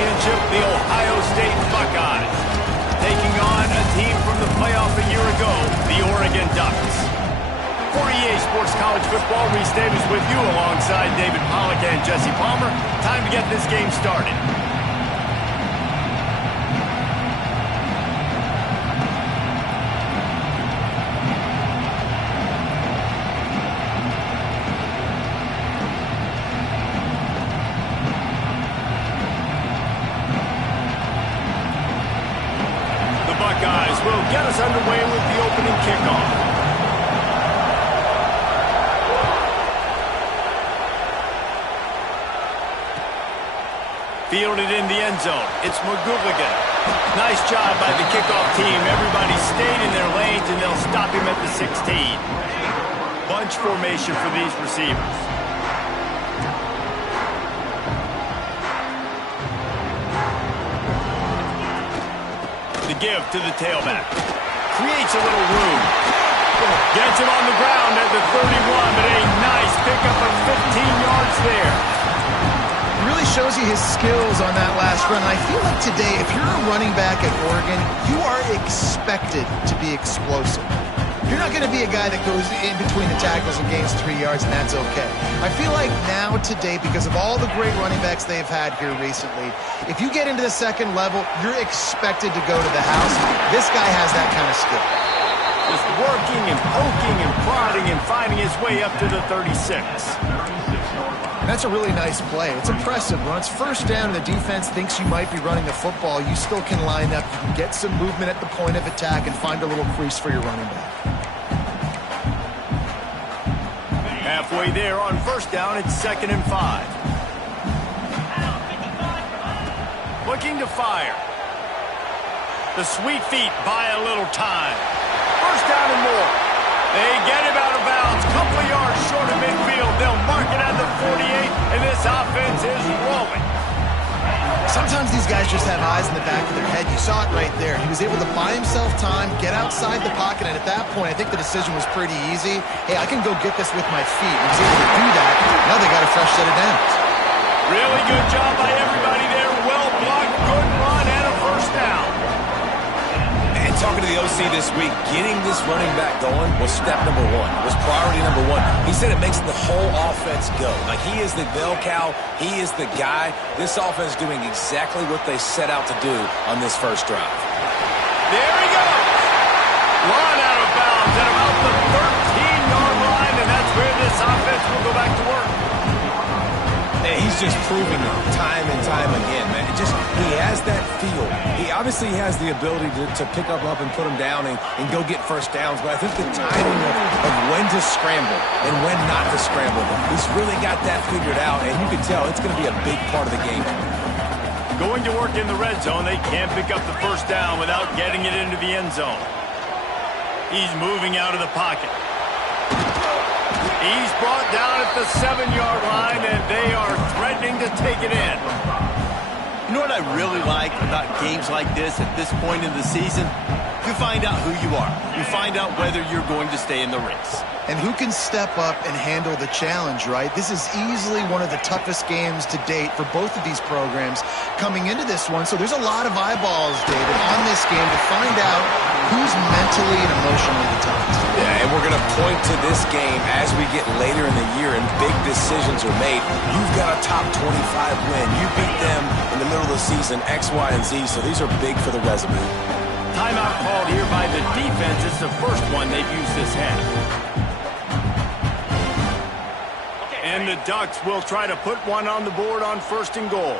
championship, the Ohio State Buckeyes, taking on a team from the playoff a year ago, the Oregon Ducks. For EA Sports College Football, Reese Davis with you alongside David Pollack and Jesse Palmer. Time to get this game started. Will get us underway with the opening kickoff. Fielded in the end zone. It's McGooligan. Nice job by the kickoff team. Everybody stayed in their lanes, and they'll stop him at the 16. Bunch formation for these receivers. Give to the tailback. Creates a little room. Gets him on the ground at the 31, but a nice pickup of 15 yards there. It really shows you his skills on that last run. I feel like today, if you're a running back at Oregon, you are expected to be explosive. You're not going to be a guy that goes in between the tackles and gains 3 yards, and that's okay. I feel like now, today, because of all the great running backs they've had here recently, if you get into the second level, you're expected to go to the house. This guy has that kind of skill. Just working and poking and prodding and finding his way up to the 36. That's a really nice play. It's impressive. When it's first down and the defense thinks you might be running the football, you still can line up. You can get some movement at the point of attack and find a little crease for your running back. Halfway there on first down, it's 2nd and 5. Looking to fire. The sweet feet buy a little time. First down and more. They get him out of bounds. Couple of yards short of midfield. They'll mark it at the 48, and this offense is rolling. Sometimes these guys just have eyes in the back of their head. You saw it right there. He was able to buy himself time, get outside the pocket, and at that point, I think the decision was pretty easy. Hey, I can go get this with my feet. He was able to do that. Now they got a fresh set of downs. Really good job by everybody there. Well blocked, good run, and a first down. And talking to the OC this week, getting this running back going was step number one. It was priority number one. He said it makes the whole offense go. Like, he is the bell cow. He is the guy. This offense is doing exactly what they set out to do on this first drive. There he goes. Run out of bounds at about the 13-yard line, and that's where this offense will go back to work. And he's just proving it time and time again, man. He has that feel. He obviously has the ability to pick up and put him down and go get first downs, but I think the timing of when to scramble and when not to scramble, he's really got that figured out, and you can tell it's going to be a big part of the game. Going to work in the red zone, they can't pick up the first down without getting it into the end zone. He's moving out of the pocket. He's brought down at the 7-yard line, and they are threatening to take it in. You know what I really like about games like this at this point in the season? You find out who you are. You find out whether you're going to stay in the race. And who can step up and handle the challenge, right? This is easily one of the toughest games to date for both of these programs coming into this one. So there's a lot of eyeballs, David, on this game to find out who's mentally and emotionally the toughest. Yeah, and we're going to point to this game as we get later in the year and big decisions are made. You've got a top 25 win. You beat them in the middle of the season, X, Y, and Z, so these are big for the resume. Timeout called here by the defense. It's the first one they've used this half. And the Ducks will try to put one on the board on 1st and goal.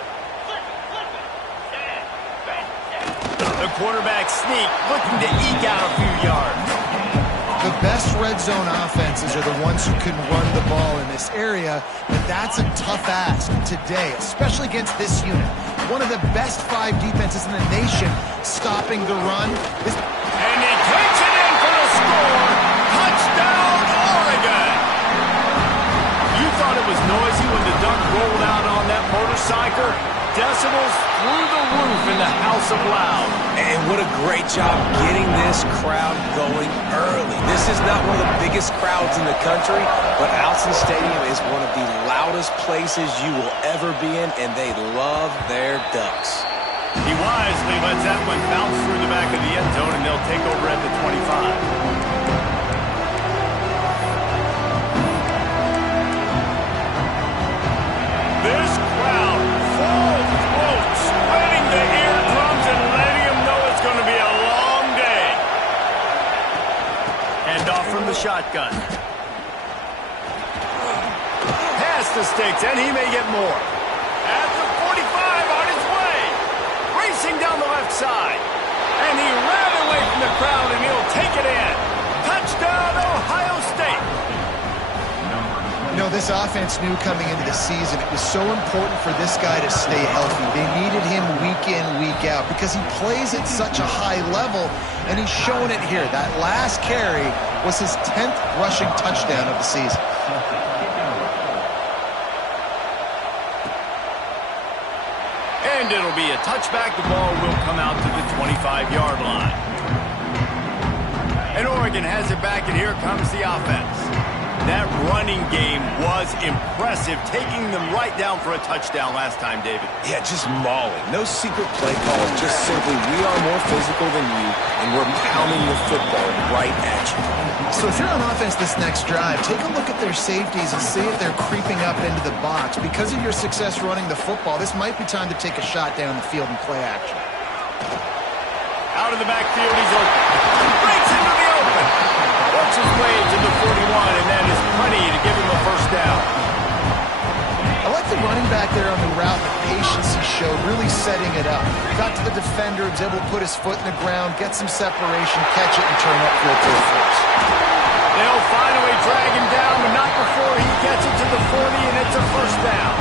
The quarterback sneak, looking to eke out a few yards. The best red zone offenses are the ones who can run the ball in this area, but that's a tough ask today, especially against this unit. One of the best 5 defenses in the nation stopping the run. And he takes it in for the score. Touchdown, Oregon! You thought it was noisy when the Duck rolled out on that motorcycle? decibels through the roof in the House of Loud. And what a great job getting this crowd going early. This is not one of the biggest crowds in the country, but Autzen Stadium is one of the loudest places you will ever be in, and they love their Ducks. He wisely lets that one bounce through the back of the end zone, and they'll take over at the 25. This crowd, full throat, spreading the eardrums and letting them know it's going to be a long day. And off from the shotgun. Past the sticks, and he may get more. At the 45, on his way. Racing down the left side. And he ran away from the crowd, and he'll take it in. Touchdown, Ohio State. You know, this offense knew coming into the season it was so important for this guy to stay healthy. They needed him week in, week out because he plays at such a high level, and he's shown it here. That last carry was his 10th rushing touchdown of the season. And it'll be a touchback. The ball will come out to the 25-yard line. And Oregon has it back, and here comes the offense. That running game was impressive, taking them right down for a touchdown last time, David. Yeah, just mauling. No secret play calls, just simply we are more physical than you, and we're pounding the football right at you. So if you're on offense this next drive, take a look at their safeties and see if they're creeping up into the box. Because of your success running the football, this might be time to take a shot down the field and play action. Out of the backfield, he's open. Breaks into the open. Works his way to the 41, and that is plenty to give him a first down. I like the running back there on the route, the patience he showed, really setting it up. Got to the defender, was able to put his foot in the ground, get some separation, catch it, and turn upfield for the first. They'll finally drag him down, but not before he gets it to the 40, and it's a first down.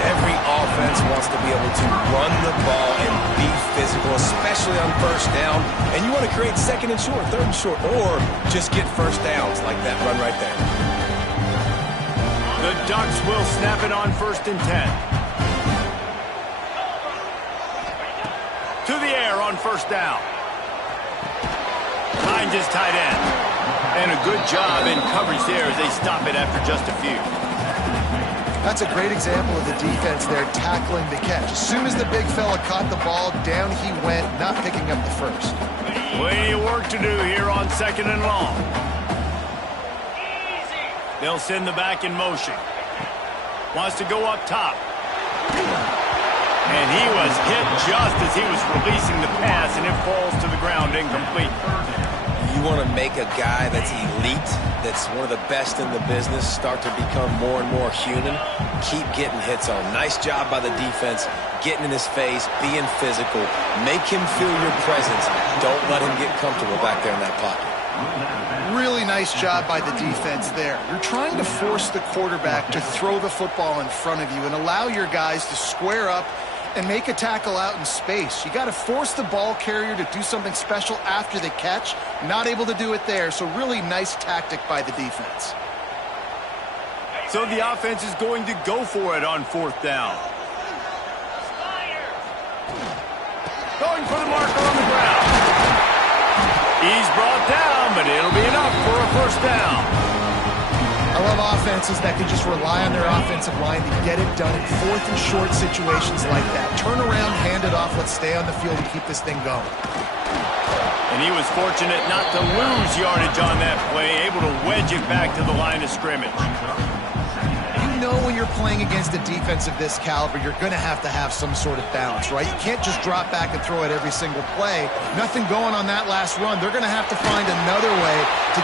Every offense wants to be able to run the ball and be physical, especially on first down. And you want to create second and short, third and short, or just get first downs like that run right there. The Ducks will snap it on 1st and 10. To the air on first down. Finds his tight end. And a good job in coverage there as they stop it after just a few. That's a great example of the defense there tackling the catch. As soon as the big fella caught the ball, down he went, not picking up the first. Plenty of work to do here on 2nd and long. They'll send the back in motion. Wants to go up top. And he was hit just as he was releasing the pass, and it falls to the ground incomplete. You want to make a guy that's elite, that's one of the best in the business, start to become more and more human. Keep getting hits on. Nice job by the defense, getting in his face, being physical. Make him feel your presence. Don't let him get comfortable back there in that pocket. Really nice job by the defense there. You're trying to force the quarterback to throw the football in front of you and allow your guys to square up and make a tackle out in space. You got to force the ball carrier to do something special after the catch. Not able to do it there, so really nice tactic by the defense. So the offense is going to go for it on 4th down. Going for the marker on the ground. He's brought down, but it'll be enough for a first down. I love offenses that can just rely on their offensive line to get it done in 4th and short situations like that. Turn around, hand it off, let's stay on the field and keep this thing going. And he was fortunate not to lose yardage on that play, able to wedge it back to the line of scrimmage. You know when you're playing against a defense of this caliber, you're going to have some sort of balance, right? You can't just drop back and throw it every single play. Nothing going on that last run. They're going to have to find another way to...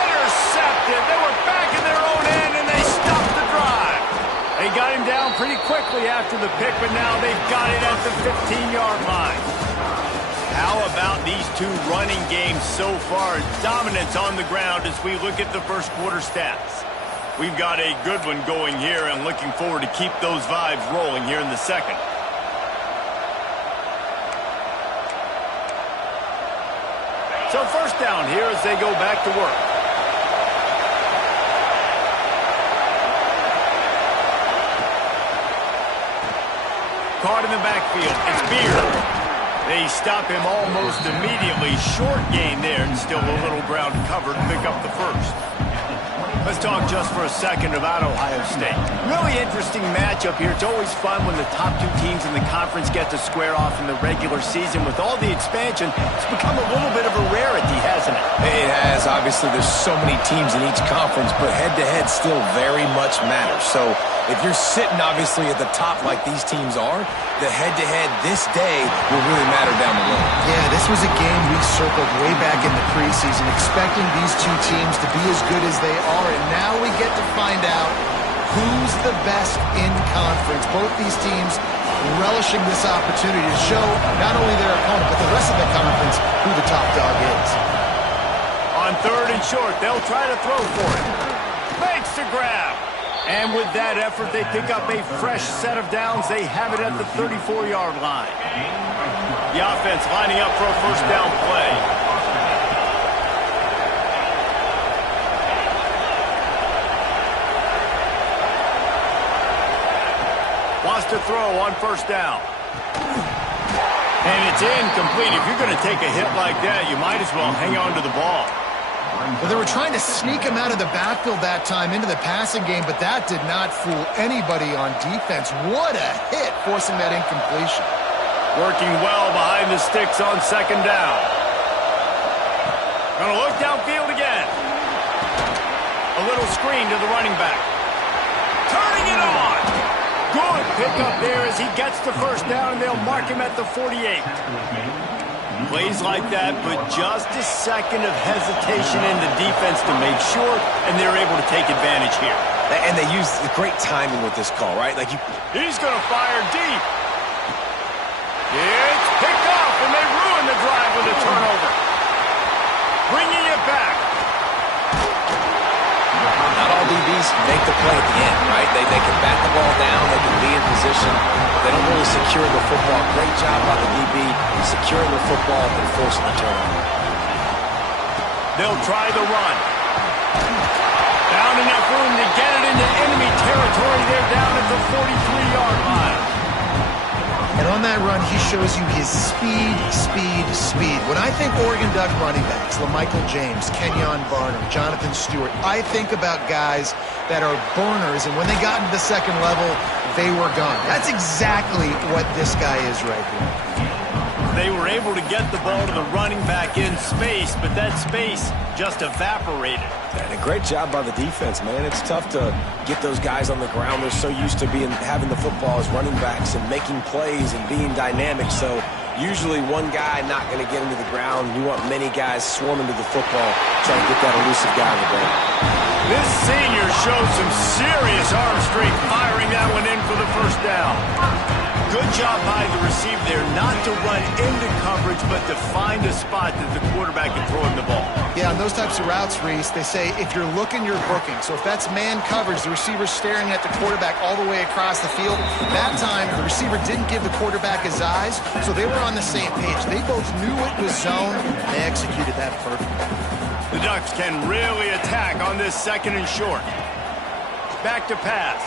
Intercepted! They were back in their own end, and they stopped the drive. They got him down pretty quickly after the pick, but now they've got it at the 15-yard line. How about these two running games so far? Dominance on the ground as we look at the first quarter stats. We've got a good one going here and looking forward to keep those vibes rolling here in the second. So first down here as they go back to work. caught in the backfield. It's Beard. They stop him almost immediately. Short gain there, and still a little ground covered to pick up the first. Let's talk just for a second about Ohio State. Really interesting matchup here. It's always fun when the top two teams in the conference get to square off in the regular season. With all the expansion, it's become a little bit of a rarity, hasn't it? It has. Obviously, there's so many teams in each conference, but head-to-head still very much matters. So if you're sitting, obviously, at the top like these teams are, the head-to-head this day will really matter down the road. Yeah, this was a game we circled way back in the preseason, expecting these two teams to be as good as they are, and now we get to find out who's the best in conference. Both these teams relishing this opportunity to show not only their opponent, but the rest of the conference who the top dog is. On 3rd and short, they'll try to throw for it. Makes the grab. And with that effort, they pick up a fresh set of downs. They have it at the 34-yard line. The offense lining up for a first down play. Wants to throw on first down. And it's incomplete. If you're going to take a hit like that, you might as well hang on to the ball. Well, they were trying to sneak him out of the backfield that time into the passing game, but that did not fool anybody on defense. What a hit, forcing that incompletion. Working well behind the sticks on 2nd down. Gonna look downfield again. A little screen to the running back. Turning it on. Good pickup there as he gets the first down, and they'll mark him at the 48. Plays like that, but just a second of hesitation in the defense to make sure, and they're able to take advantage here. And they use great timing with this call, right? He's going to fire deep. It's picked off, and they ruin the drive with a turnover. Bringing it back. Not all DBs make the play at the end, right? They can bat the ball down, they can be in position. They don't really secure the football. Great job by the DB securing the football and forcing the turnover. They'll try the run. Found enough room to get it into enemy territory. They're down at the 43-yard line. And on that run, he shows you his speed. When I think Oregon Duck running backs, LaMichael James, Kenyon Barner, Jonathan Stewart, I think about guys that are burners, and when they got into the second level, they were gone. That's exactly what this guy is right here. They were able to get the ball to the running back in space, but that space just evaporated. And a great job by the defense, man. It's tough to get those guys on the ground. They're so used to having the football as running backs and making plays and being dynamic. So usually one guy not going to get into the ground. You want many guys swarming to the football, trying to get that elusive guy on the ground. This senior showed some serious arm strength, firing that one in for the first down. Good job by the receiver there, not to run into coverage, but to find a spot that the quarterback can throw him the ball. Yeah, on those types of routes, Reese, they say if you're looking, you're booking. So if that's man coverage, the receiver's staring at the quarterback all the way across the field. That time, the receiver didn't give the quarterback his eyes, so they were on the same page. They both knew it was zone, and they executed that perfectly. The Ducks can really attack on this 2nd and short. Back to pass.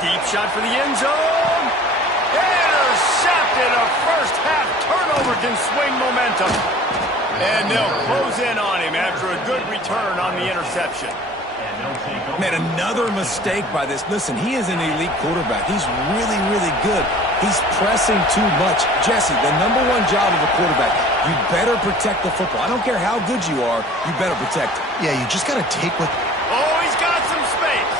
Deep shot for the end zone. Intercepted. A first-half turnover can swing momentum. And they'll close in on him after a good return on the interception. Man, another mistake by this. Listen, he is an elite quarterback. He's really, really good. He's pressing too much. Jesse, the #1 job of a quarterback, you better protect the football. I don't care how good you are, you better protect it. Yeah, you just got to take what... Oh, he's got some space.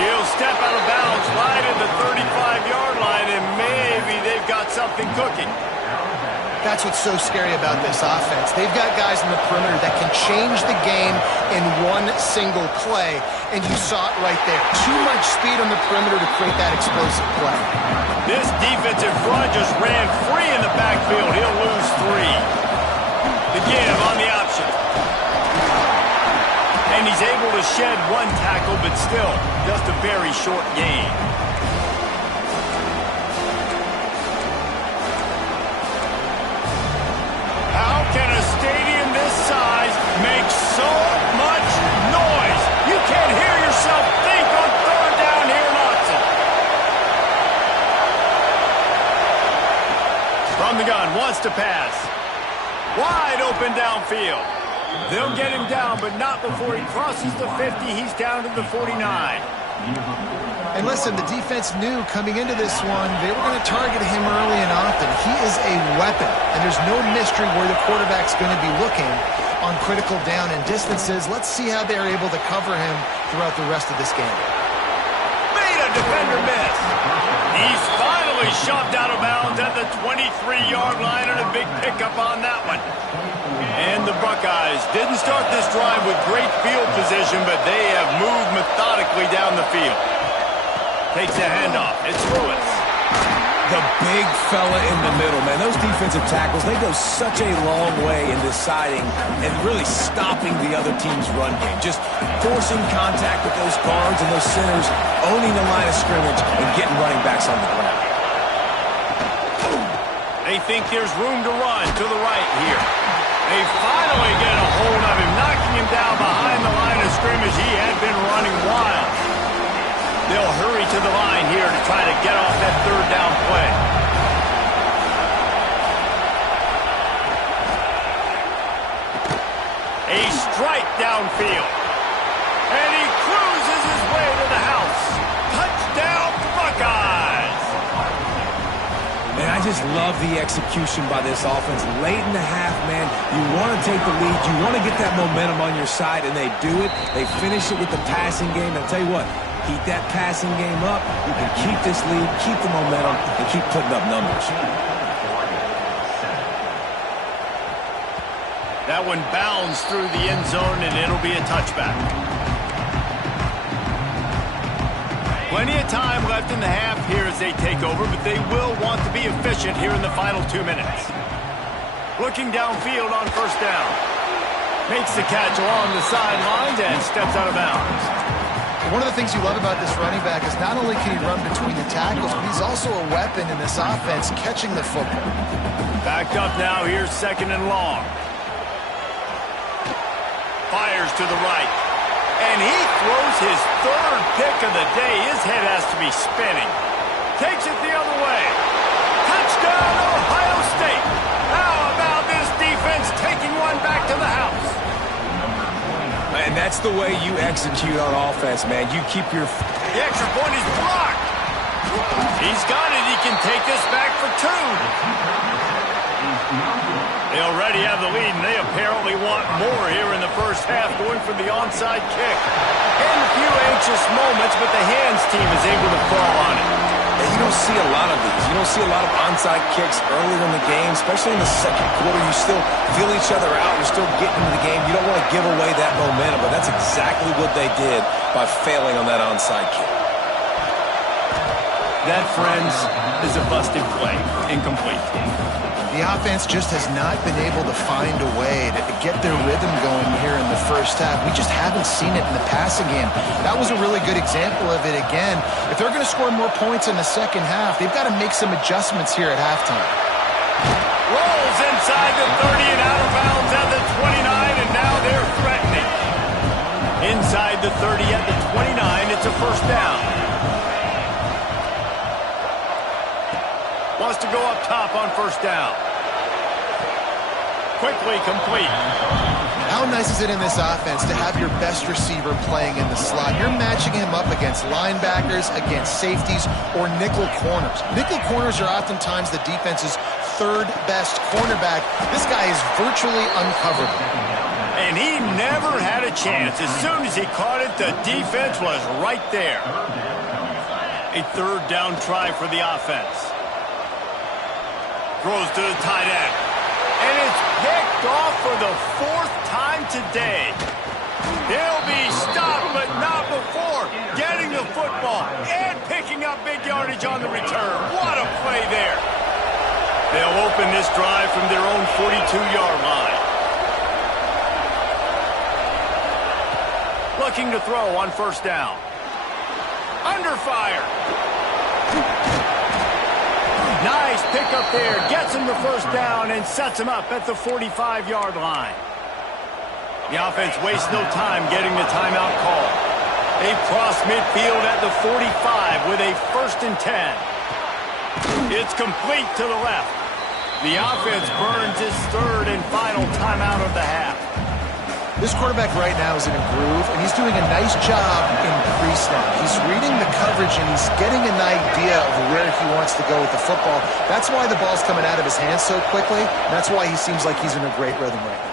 He'll step out of bounds right at the 35-yard line, and maybe they've got something cooking. That's what's so scary about this offense. They've got guys in the perimeter that can change the game in one single play, and you saw it right there. Too much speed on the perimeter to create that explosive play. This defensive front just ran free in the backfield. He'll lose 3. The give on the option. And he's able to shed 1 tackle, but still just a very short gain. How can a stadium this size make so much noise? You can't hear yourself think on 3rd down here in Autzen. to pass. Wide open downfield. They'll get him down, but not before he crosses the 50. He's down to the 49. And listen, the defense knew coming into this one, they were going to target him early and often. He is a weapon, and there's no mystery where the quarterback's going to be looking on critical down and distances. Let's see how they're able to cover him throughout the rest of this game. Made a defender miss. He's finally shoved out of bounds at the 23-yard line, and a big pickup on that one. And the Buckeyes didn't start this drive with great field position, but they have moved methodically down the field. Takes a handoff. It's Lewis. The big fella in the middle, man. Those defensive tackles, they go such a long way in deciding and really stopping the other team's run game. Just forcing contact with those guards and those centers, owning the line of scrimmage, and getting running backs on the ground. They think there's room to run to the right here. They finally get a hold of him, knocking him down behind the line of scrimmage. He had been running wild. They'll hurry to the line here to try to get off that third down play. A strike downfield. And he cruises his way to the house. Touchdown, Buckeyes! Man, I just love the execution by this offense. Late in the half, man, you want to take the lead. You want to get that momentum on your side, and they do it. They finish it with the passing game. And I'll tell you what, keep that passing game up. You can keep this lead, keep the momentum, and keep putting up numbers. That one bounds through the end zone, and it'll be a touchback. Plenty of time left in the half here as they take over, but they will want to be efficient here in the final 2 minutes. Looking downfield on first down. Makes the catch along the sidelines and steps out of bounds. One of the things you love about this running back is not only can he run between the tackles, but he's also a weapon in this offense catching the football. Backed up now, here's second and long. Fires to the right. And he throws his third pick of the day. His head has to be spinning. Takes it the other way. Touchdown, Ohio State. How about this defense taking one back to the house? And that's the way you execute on offense, man. You keep your... The extra point is blocked. He's got it. He can take this back for two. They already have the lead, and they apparently want more here in the first half, going for the onside kick. And a few anxious moments, but the hands team is able to fall on it. And you don't see a lot of these. You don't see a lot of onside kicks early in the game, especially in the second quarter. You still feel each other out. You're still getting into the game. You don't want to give away that momentum, but that's exactly what they did by failing on that onside kick. That, friends, is a busted play. Incomplete. The offense just has not been able to find a way to get their rhythm going here in the first half. We just haven't seen it in the passing game. That was a really good example of it again. If they're going to score more points in the second half, they've got to make some adjustments here at halftime. Rolls inside the 30 and out of bounds at the 29, and now they're threatening. Inside the 30 at the 29, it's a first down. Wants to go up top on first down. Quickly complete. How nice is it in this offense to have your best receiver playing in the slot? You're matching him up against linebackers, against safeties, or nickel corners. Nickel corners are oftentimes the defense's third best cornerback. This guy is virtually uncoverable. And he never had a chance. As soon as he caught it, the defense was right there. A third down try for the offense. Throws to the tight end. And it's picked off for the fourth time today. He'll be stopped, but not before getting the football and picking up big yardage on the return. What a play there. They'll open this drive from their own 42-yard line. Looking to throw on first down. Under fire. Nice pickup there. Gets him the first down and sets him up at the 45-yard line. The offense wastes no time getting the timeout call. They cross midfield at the 45 with a 1st and 10. It's complete to the left. The offense burns its third and final timeout of the half. This quarterback right now is in a groove, and he's doing a nice job in pre-snap. He's reading the coverage, and he's getting an idea of where he wants to go with the football. That's why the ball's coming out of his hands so quickly. And that's why he seems like he's in a great rhythm right now.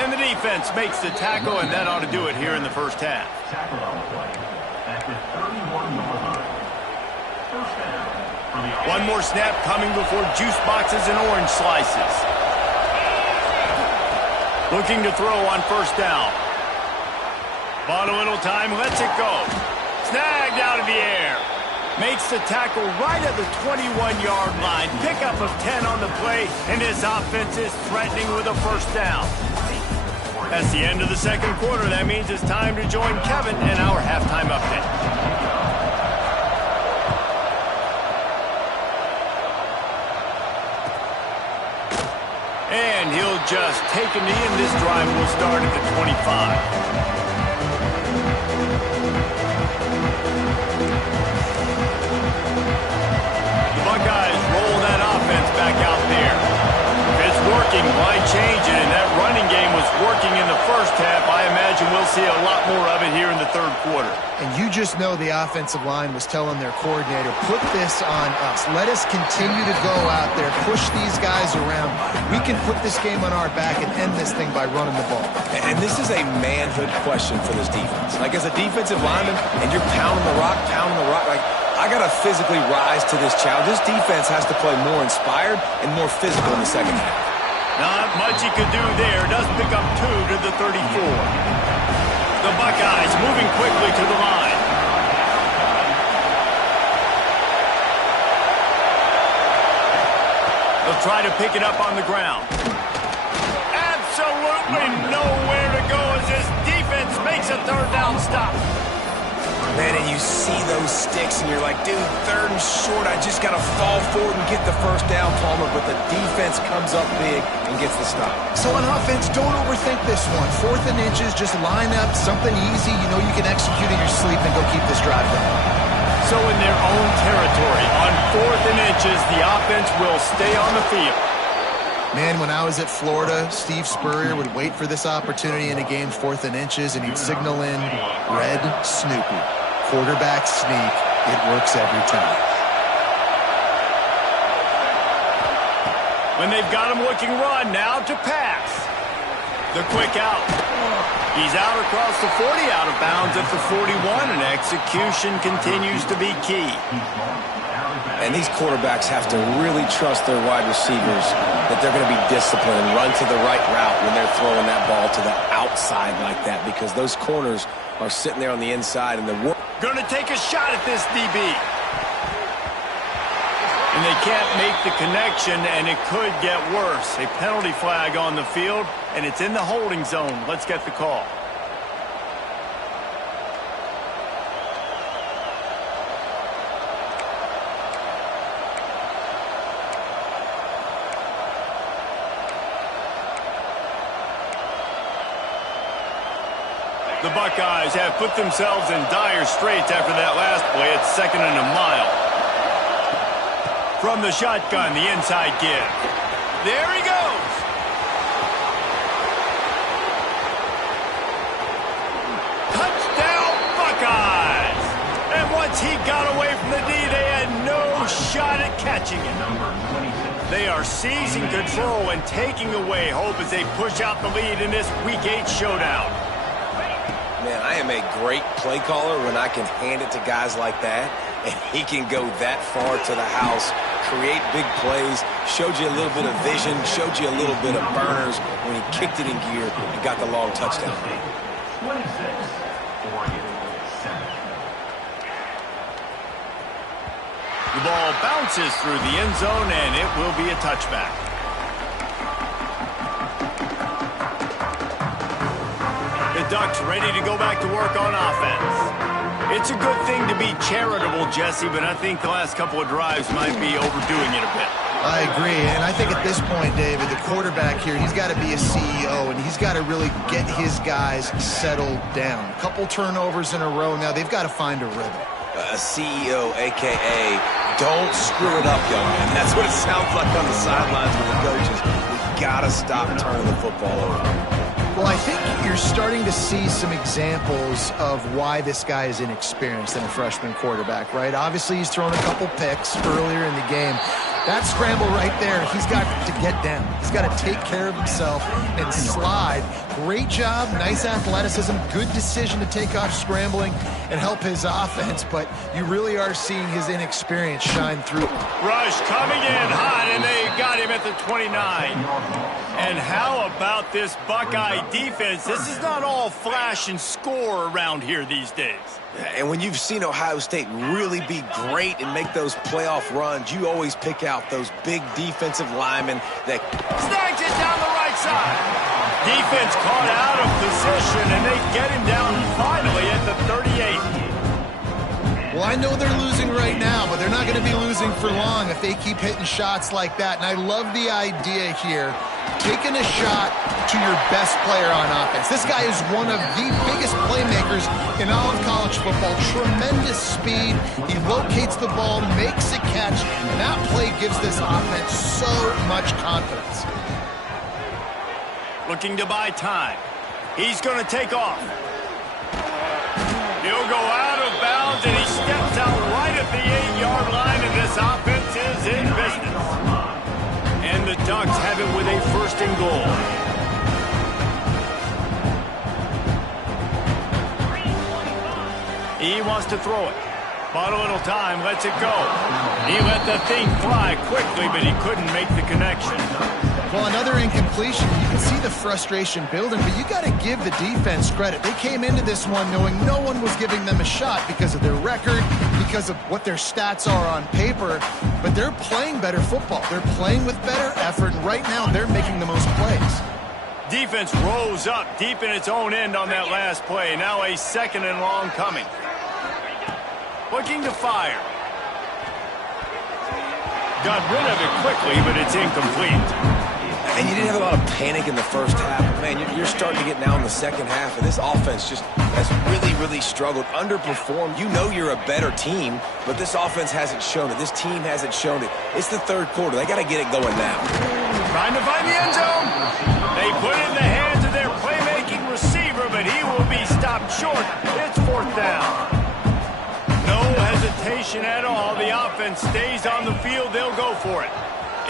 And the defense makes the tackle, and that ought to do it here in the first half. One more snap coming before juice boxes and orange slices. Looking to throw on first down. Bought a little time, lets it go. Snagged out of the air. Makes the tackle right at the 21-yard line. Pickup of 10 on the play, and his offense is threatening with a first down. That's the end of the second quarter. That means it's time to join Kevin in our halftime update. And he'll just take a knee, and this drive will start at the 25. The Buckeyes roll that offense back out there. If it's working, why change it? And that running game was working in the first half. I imagine we'll see a lot more of it here in the third quarter. And you just know the offensive line was telling their coordinator, put this on us. Let us continue to go out there, push these guys around. We can put this game on our back and end this thing by running the ball. And this is a manhood question for this defense. Like, as a defensive lineman, and you're pounding the rock, like, I got to physically rise to this challenge. This defense has to play more inspired and more physical in the second half. Not much he could do there. Does pick up 2 to the 34. The Buckeyes moving quickly to the line. They'll try to pick it up on the ground. Absolutely nowhere to go as this defense makes a third down stop. Man, and you see those sticks, and you're like, dude, third and short. I just got to fall forward and get the first down, Palmer. But the defense comes up big and gets the stop. So on offense, don't overthink this one. 4th and inches, just line up, something easy. You know you can execute in your sleep and go keep this drive going. So in their own territory, on 4th and inches, the offense will stay on the field. Man, when I was at Florida, Steve Spurrier would wait for this opportunity in a game 4th and inches, and he'd signal in Red Snoopy. Quarterback sneak. It works every time. When they've got him looking run, now to pass. The quick out. He's out across the 40, out of bounds at the 41, and execution continues to be key. And these quarterbacks have to really trust their wide receivers that they're going to be disciplined and run to the right route when they're throwing that ball to the outside like that, because those corners are sitting there on the inside, and the work. Going to take a shot at this DB. And they can't make the connection, and it could get worse. A penalty flag on the field, and it's in the holding zone. Let's get the call. The Buckeyes have put themselves in dire straits after that last play. It's 2nd and a mile. From the shotgun, the inside give. There he goes. Touchdown, Buckeyes. And once he got away from the D, they had no shot at catching him. They are seizing control and taking away hope as they push out the lead in this Week 8 showdown. Man, I am a great play caller when I can hand it to guys like that, and he can go that far to the house, create big plays, showed you a little bit of vision, showed you a little bit of burners when he kicked it in gear and got the long touchdown. The ball bounces through the end zone, and it will be a touchback. The Ducks ready to go back to work on offense. It's a good thing to be charitable, Jesse, but I think the last couple of drives might be overdoing it a bit. I agree, and I think at this point, David, the quarterback here, he's got to be a CEO, and he's got to really get his guys settled down. A couple turnovers in a row now. They've got to find a rhythm. a CEO, a.k.a. don't screw it up, young man. That's what it sounds like on the sidelines with the coaches. We got to stop turning the football over. Well, I think you're starting to see some examples of why this guy is inexperienced in a freshman quarterback, right? Obviously, he's thrown a couple picks earlier in the game. That scramble right there, he's got to get down. He's got to take care of himself and slide. Great job, nice athleticism, good decision to take off scrambling and help his offense, but you really are seeing his inexperience shine through. Rush coming in hot, and they got him at the 29. And how about this Buckeye defense? This is not all flash and score around here these days. And when you've seen Ohio State really be great and make those playoff runs, you always pick out those big defensive linemen that snags it down the right side. Defense caught out of position, and they get him down finally at the 38. Well, I know they're losing right now, but they're not going to be losing for long if they keep hitting shots like that. And I love the idea here, taking a shot to your best player on offense. This guy is one of the biggest playmakers in all of college football. Tremendous speed. He locates the ball, makes a catch, and that play gives this offense so much confidence. Looking to buy time. He's going to take off. He'll go out of bounds, and he steps out right at the 8-yard line, and this offense is in business. And the Ducks have it with a 1st and goal. He wants to throw it. Bought a little time, lets it go. He let the thing fly quickly, but he couldn't make the connection. Well, another incompletion. You can see the frustration building, but you got to give the defense credit. They came into this one knowing no one was giving them a shot because of their record, because of what their stats are on paper, but they're playing better football. They're playing with better effort, and right now they're making the most plays. Defense rose up deep in its own end on that last play. Now a 2nd and long coming. Looking to fire. Got rid of it quickly, but it's incomplete. And you didn't have a lot of panic in the first half. Man, you're starting to get now in the second half, and this offense just has really, really struggled, underperformed. You know you're a better team, but this offense hasn't shown it. This team hasn't shown it. It's the 3rd quarter. They got to get it going now. Trying to find the end zone. They put it in the hands of their playmaking receiver, but he will be stopped short. It's 4th down. No hesitation at all. The offense stays on the field. They'll go for it.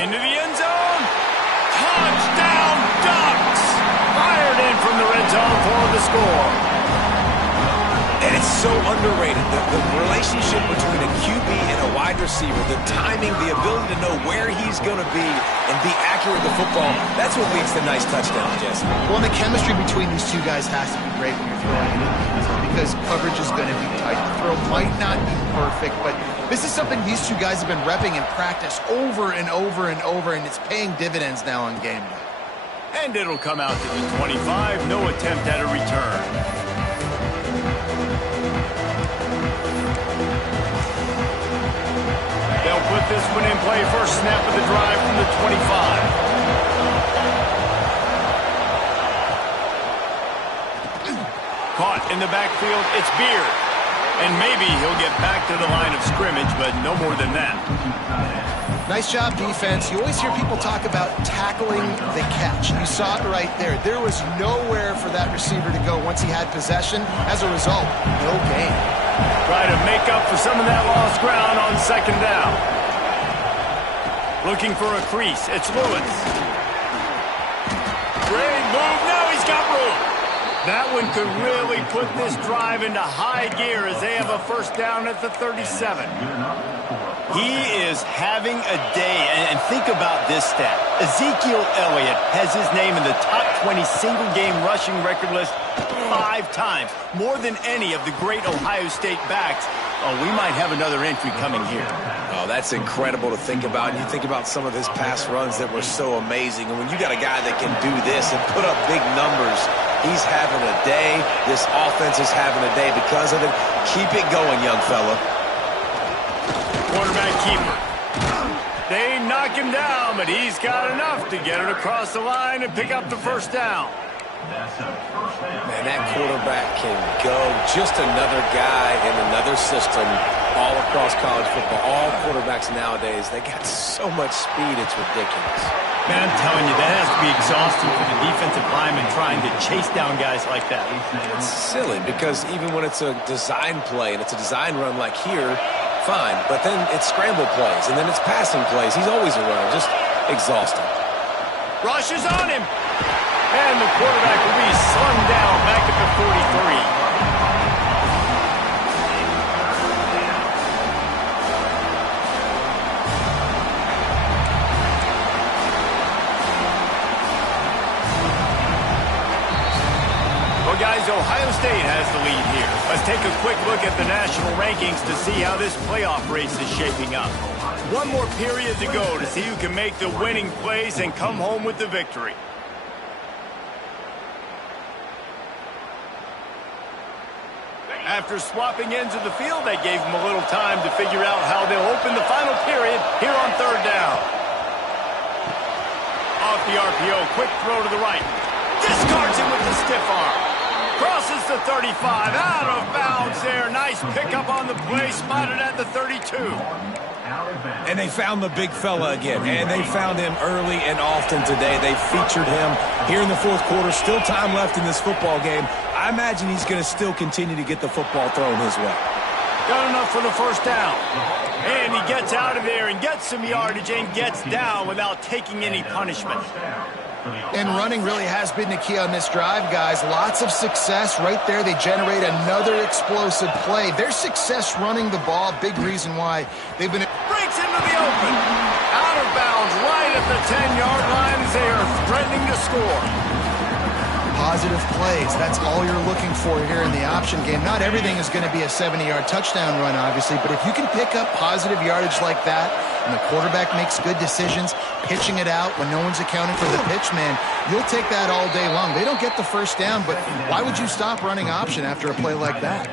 Into the end zone. Touchdown, Ducks! Fired in from the red zone for the score. And it's so underrated. The relationship between a QB and a wide receiver, the timing, the ability to know where he's going to be and be accurate with the football, that's what leads to nice touchdowns, Jesse. Well, and the chemistry between these two guys has to be great when you're throwing it because coverage is going to be tight. The throw might not be perfect, but this is something these two guys have been repping in practice over and over and over, and it's paying dividends now on game day. And it'll come out to the 25. No attempt at a return. They'll put this one in play. First snap of the drive from the 25. Caught in the backfield, it's Beard. And maybe he'll get back to the line of scrimmage, but no more than that. Nice job, defense. You always hear people talk about tackling the catch. You saw it right there. There was nowhere for that receiver to go once he had possession. As a result, no gain. Try to make up for some of that lost ground on 2nd down. Looking for a crease. It's Lewis. Great move. Now he's got room. That one could really put this drive into high gear as they have a 1st down at the 37. He is having a day, and think about this stat. Ezekiel Elliott has his name in the top 20 single-game rushing record list 5 times, more than any of the great Ohio State backs. Oh, we might have another entry coming here. Oh, that's incredible to think about. And you think about some of his pass runs that were so amazing. And when you got a guy that can do this and put up big numbers, he's having a day. This offense is having a day because of it. Keep it going, young fella. Quarterback keeper. They knock him down, but he's got enough to get it across the line and pick up the 1st down. Man, that quarterback can go. Just another guy in another system all across college football. All quarterbacks nowadays, they got so much speed, it's ridiculous. Man, I'm telling you, that has to be exhausting for the defensive lineman trying to chase down guys like that. It's silly because even when it's a design play and it's a design run like here, fine. But then it's scramble plays and then it's passing plays. He's always a runner. Just exhausting. Rush is on him. And the quarterback will be slung down back at the 43. Guys, Ohio State has the lead here. Let's take a quick look at the national rankings to see how this playoff race is shaping up. One more period to go to see who can make the winning plays and come home with the victory. After swapping ends of the field, they gave them a little time to figure out how they'll open the final period here on third down. Off the RPO, quick throw to the right. Discards him with the stiff arm. Crosses the 35, out of bounds there. Nice pickup on the play, spotted at the 32. And they found the big fella again, and they found him early and often today. They featured him here in the fourth quarter. Still time left in this football game. I imagine he's going to still continue to get the football thrown his way. Got enough for the first down. And he gets out of there and gets some yardage and gets down without taking any punishment. And running really has been the key on this drive, guys. Lots of success right there. They generate another explosive play. Their success running the ball, big reason why they've been... Breaks into the open. Out of bounds right at the 10-yard line as they are threatening to score. Positive plays. That's all you're looking for here in the option game. Not everything is going to be a 70-yard touchdown run, obviously, but if you can pick up positive yardage like that and the quarterback makes good decisions, pitching it out when no one's accounting for the pitch, man, you'll take that all day long. They don't get the first down, but why would you stop running option after a play like that?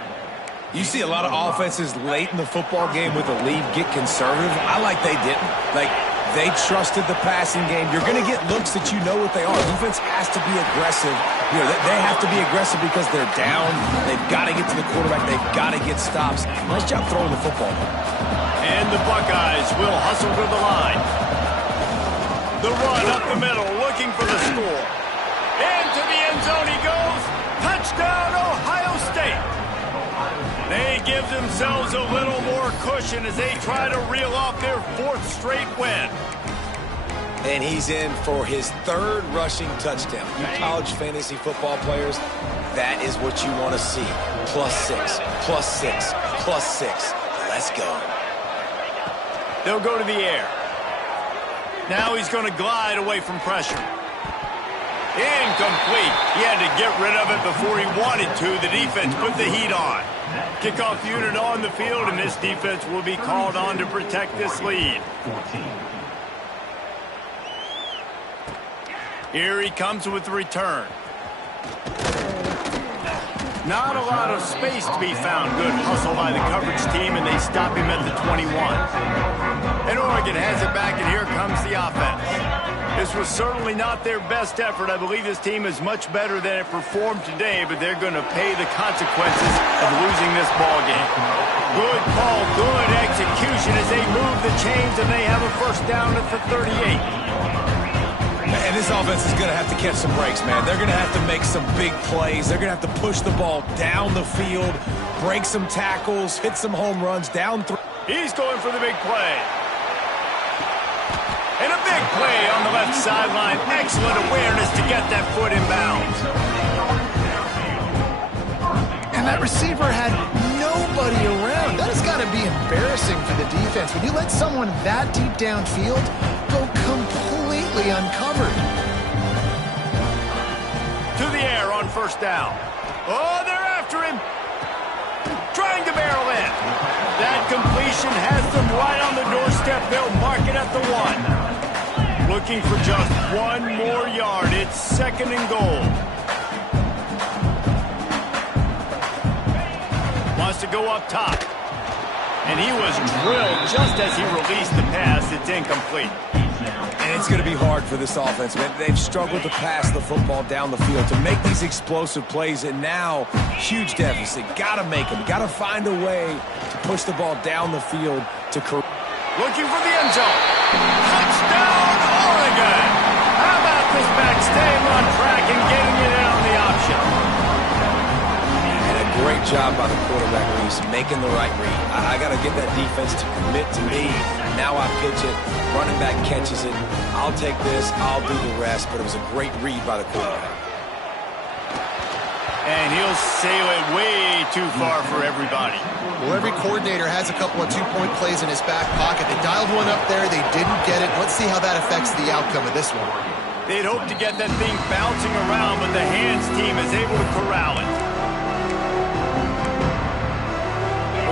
You see a lot of offenses late in the football game with a lead get conservative. I like they didn't. Like, they trusted the passing game. You're going to get looks that you know what they are. Defense has to be aggressive. You know, they have to be aggressive because they're down. They've got to get to the quarterback. They've got to get stops. Nice job throwing the football. And the Buckeyes will hustle to the line. The run up the middle, looking for the score. Into the end zone he goes. Touchdown, Ohio State. They give themselves a little more cushion as they try to reel off their fourth straight win. And he's in for his third rushing touchdown. You college fantasy football players, that is what you want to see. +6, +6, +6. Let's go. They'll go to the air. Now he's going to glide away from pressure. Incomplete. He had to get rid of it before he wanted to. The defense put the heat on. Kickoff unit on the field, and this defense will be called on to protect this lead. Here he comes with the return. Not a lot of space to be found. Good hustle by the coverage team, and they stop him at the 21. And Oregon has it back, and here comes the offense. This was certainly not their best effort. I believe this team is much better than it performed today, but they're going to pay the consequences of losing this ball game. Good call, good execution as they move the chains, and they have a first down at the 38. And this offense is going to have to catch some breaks, man. They're going to have to make some big plays. They're going to have to push the ball down the field, break some tackles, hit some home runs, down three. He's going for the big play. And a big play on the left sideline. Excellent awareness to get that foot in bounds. And that receiver had nobody around. That has got to be embarrassing for the defense. When you let someone that deep downfield go completely uncovered. To the air on first down. Oh, they're after him. Trying to barrel in. That completion has them right on the doorstep. They'll mark it at the 1. Looking for just one more yard. It's second and goal. Wants to go up top. And he was drilled just as he released the pass. It's incomplete. And It's going to be hard for this offense, man. They've struggled to pass the football down the field, to make these explosive plays, and now, huge deficit. Got to make them. Got to find a way to push the ball down the field to correct. Looking for the end zone. Touchdown, Oregon! How about this back staying on track and getting it in on the option? And a great job by the quarterback, Reese, making the right read. I got to get that defense to commit to me. Now I pitch it. Running back catches it. I'll take this. I'll do the rest. But it was a great read by the quarterback. And he'll sail it way too far for everybody. Well, every coordinator has a couple of two-point plays in his back pocket. They dialed one up there. They didn't get it. Let's see how that affects the outcome of this one. They'd hope to get that thing bouncing around, but the hands team is able to corral it.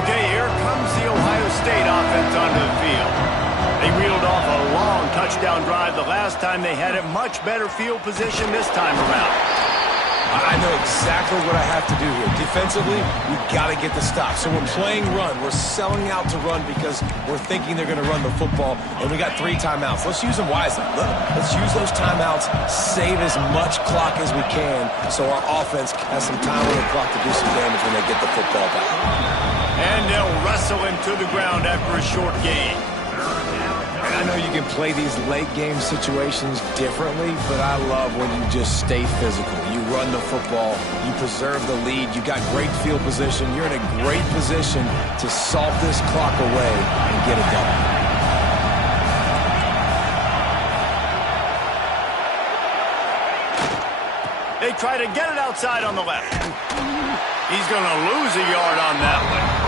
Okay, here comes the Ohio State offense onto the field. They reeled off a long touchdown drive the last time. They had a much better field position this time around. I know exactly what I have to do here. Defensively, we've got to get the stop. So we're playing run. We're selling out to run because we're thinking they're going to run the football, and we got 3 timeouts. Let's use them wisely. Let's use those timeouts, save as much clock as we can so our offense has some time on the clock to do some damage when they get the football back. And they'll wrestle him to the ground after a short gain. I know you can play these late game situations differently, but I love when you just stay physical. You run the football, you preserve the lead, you got great field position, you're in a great position to salt this clock away and get it done. They try to get it outside on the left. He's going to lose a yard on that one.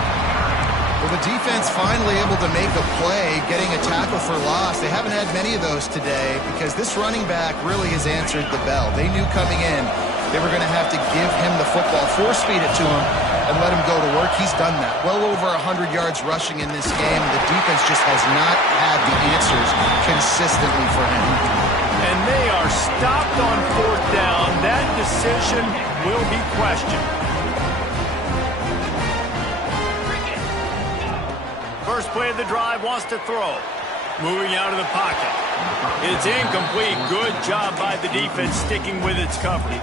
Well, the defense finally able to make a play, getting a tackle for loss. They haven't had many of those today because this running back really has answered the bell. They knew coming in they were going to have to give him the football, force-feed it to him, and let him go to work. He's done that. Well over 100 yards rushing in this game. The defense just has not had the answers consistently for him. And they are stopped on 4th down. That decision will be questioned. First play of the drive, wants to throw. Moving out of the pocket. It's incomplete. Good job by the defense sticking with its coverage.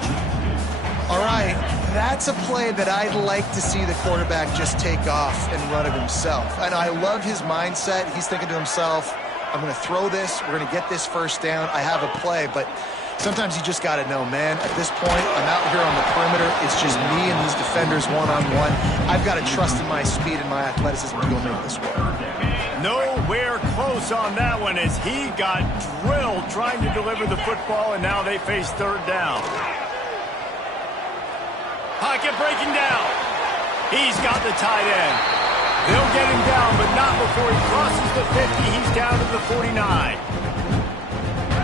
All right, that's a play that I'd like to see the quarterback just take off and run it himself. And I love his mindset. He's thinking to himself, I'm going to throw this. We're going to get this first down. I have a play, but sometimes you just got to know, man, at this point, I'm out here on the perimeter. It's just me and these defenders one-on-one. I've got to trust in my speed and my athleticism to go make this work. Nowhere close on that one as he got drilled trying to deliver the football, and now they face 3rd down. Pocket breaking down. He's got the tight end. They'll get him down, but not before he crosses the 50. He's down to the 49.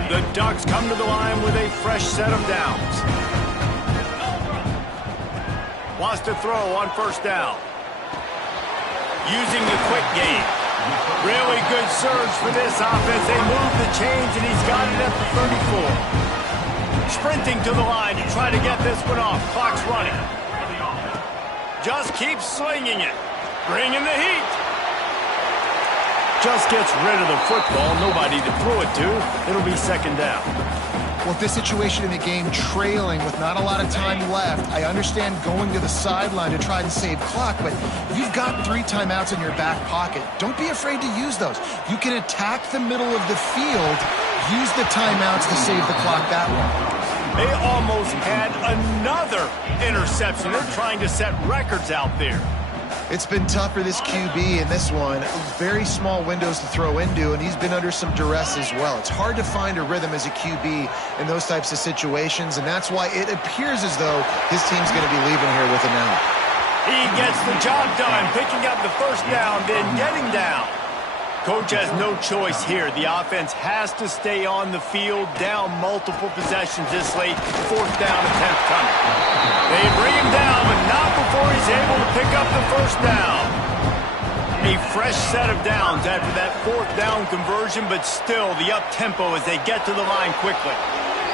The Ducks come to the line with a fresh set of downs. Wants to throw on 1st down. Using the quick game. Really good surge for this offense. They move the chains, and he's got it at the 34. Sprinting to the line to try to get this one off. Clock's running. Just keeps slinging it. Bringing the heat. Just gets rid of the football. Nobody to throw it to. It'll be 2nd down. Well, this situation in the game, trailing with not a lot of time left, I understand going to the sideline to try and save clock, but you've got 3 timeouts in your back pocket. Don't be afraid to use those. You can attack the middle of the field, use the timeouts to save the clock that way. They almost had another interception. They're trying to set records out there. It's been tough for this QB in this one. Very small windows to throw into, and he's been under some duress as well. It's hard to find a rhythm as a QB in those types of situations, and that's why it appears as though his team's going to be leaving here with an out. He gets the job done, picking up the 1st down, then getting down. Coach has no choice here. The offense has to stay on the field, down multiple possessions this late. 4th down attempt coming. They bring him down, but not before he's able to pick up the 1st down. A fresh set of downs after that 4th down conversion, but still the up-tempo as they get to the line quickly.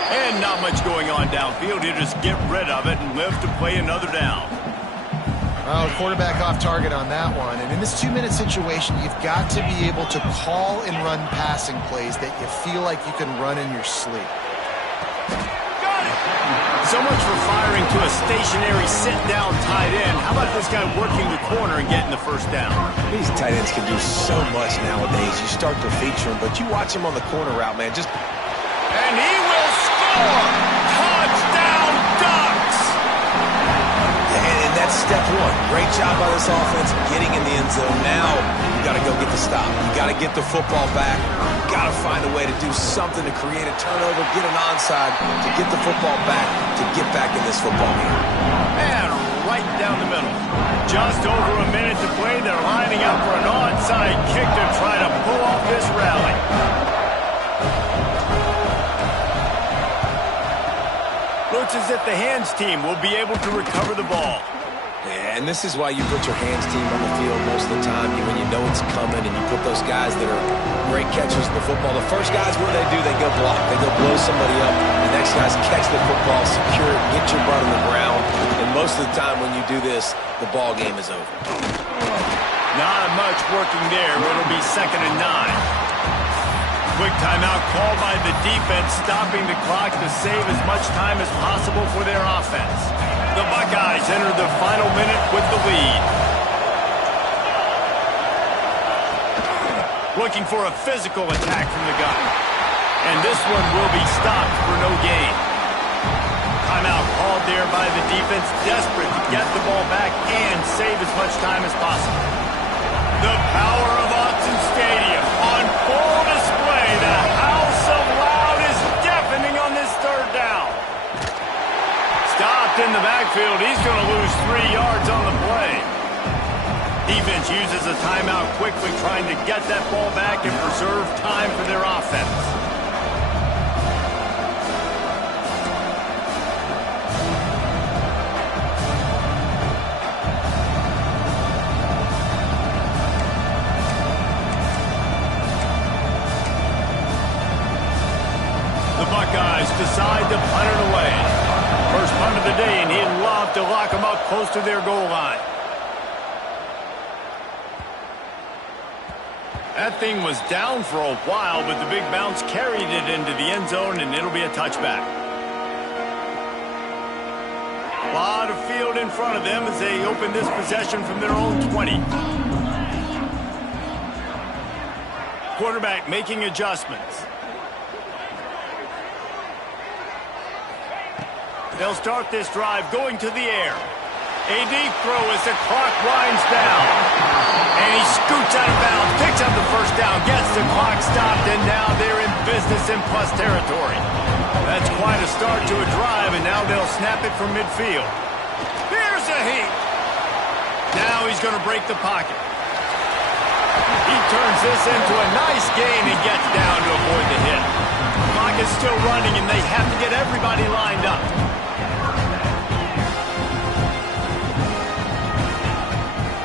And not much going on downfield. He'll just get rid of it and live to play another down. Well, quarterback off target on that one. And in this 2-minute situation, you've got to be able to call and run passing plays that you feel like you can run in your sleep. Got it! So much for firing to a stationary sit-down tight end. How about this guy working the corner and getting the first down? These tight ends can do so much nowadays. You start to feature them, but you watch him on the corner route, man. And he will score! Touchdown, Ducks! And that's step one. Great job by this offense getting in the end zone. Now you got to go get the stop. You got to get the football back. You got to find a way to do something to create a turnover, get an onside, to get the football back, to get back in this football game. And right down the middle. Just over a minute to play. They're lining up for an onside kick to try to pull off this rally. Looks as if the hands team will be able to recover the ball. Yeah, and this is why you put your hands team on the field most of the time when you know it's coming, and you put those guys that are great catchers of the football. The first guys, what do? They go block. They go blow somebody up. The next guys catch the football, secure it, get your butt on the ground. And most of the time when you do this, the ball game is over. Not much working there. It'll be 2nd and 9. Quick timeout called by the defense, stopping the clock to save as much time as possible for their offense. The Buckeyes enter the final minute with the lead. Looking for a physical attack from the gun. And this one will be stopped for no gain. Timeout called there by the defense, desperate to get the ball back and save as much time as possible. The power of Autzen Stadium on full display. The house of loud is deafening on this 3rd down. Stopped in the backfield. He's going to lose 3 yards on the play. Defense uses a timeout quickly, trying to get that ball back and preserve time for their offense. Decide to punt it away. First punt of the day, and he'd love to lock them up close to their goal line. That thing was down for a while, but the big bounce carried it into the end zone, and it'll be a touchback. A lot of field in front of them as they open this possession from their own 20. Quarterback making adjustments. They'll start this drive going to the air. A deep throw as the clock winds down. And he scoots out of bounds, picks up the first down, gets the clock stopped, and now they're in business in plus territory. That's quite a start to a drive, and now they'll snap it from midfield. Here's a heat. Now he's going to break the pocket. He turns this into a nice gain and gets down to avoid the hit. The clock is still running, and they have to get everybody lined up.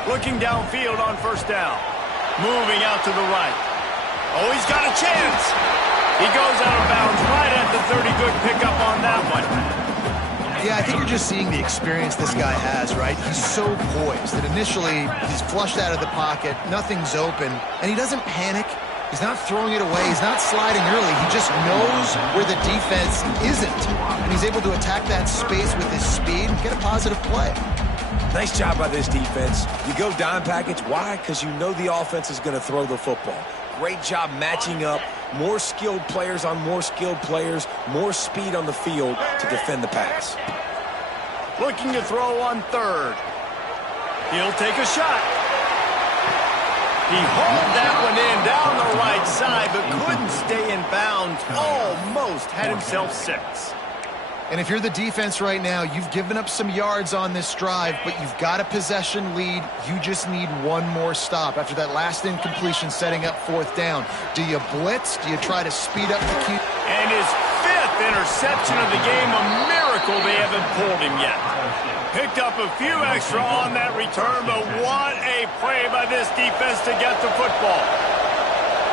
Looking downfield on first down. Moving out to the right. Oh, he's got a chance. He goes out of bounds right at the 30. Good pickup on that one. Yeah, I think you're just seeing the experience this guy has, right? He's so poised that initially he's flushed out of the pocket, nothing's open, and he doesn't panic. He's not throwing it away. He's not sliding early. He just knows where the defense isn't, and he's able to attack that space with his speed and get a positive play. Nice job by this defense. You go dime package. Why? Because you know the offense is going to throw the football. Great job matching up. More skilled players on more skilled players. More speed on the field to defend the pass. Looking to throw on 3rd. He'll take a shot. He hauled that one in down the right side, but couldn't stay in bounds. Almost had himself 6. And if you're the defense right now, you've given up some yards on this drive, but you've got a possession lead. You just need one more stop after that last incompletion setting up 4th down. Do you blitz? Do you try to speed up the queue? And his 5th interception of the game, a miracle they haven't pulled him yet. Picked up a few extra on that return, but what a play by this defense to get the football.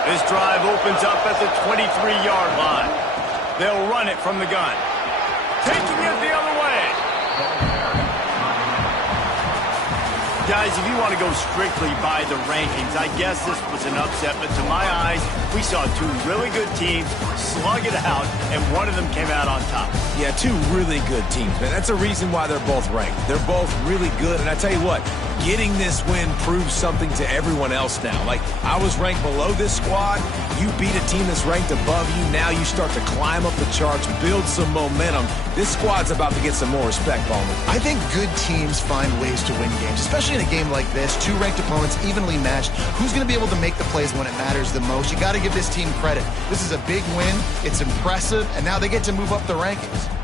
This drive opens up at the 23-yard line. They'll run it from the gun. Taking it the other way. Guys, if you want to go strictly by the rankings, I guess this was an upset, but to my eyes, we saw two really good teams slug it out, and one of them came out on top. Yeah, two really good teams, man. That's a reason why they're both ranked. They're both really good, and I tell you what, getting this win proves something to everyone else now. Like, I was ranked below this squad. You beat a team that's ranked above you. Now you start to climb up the charts, build some momentum. This squad's about to get some more respect, Ballman. I think good teams find ways to win games, especially in a game like this. Two ranked opponents, evenly matched. Who's going to be able to make the plays when it matters the most? You got to give this team credit. This is a big win. It's impressive, and now they get to move up the rankings.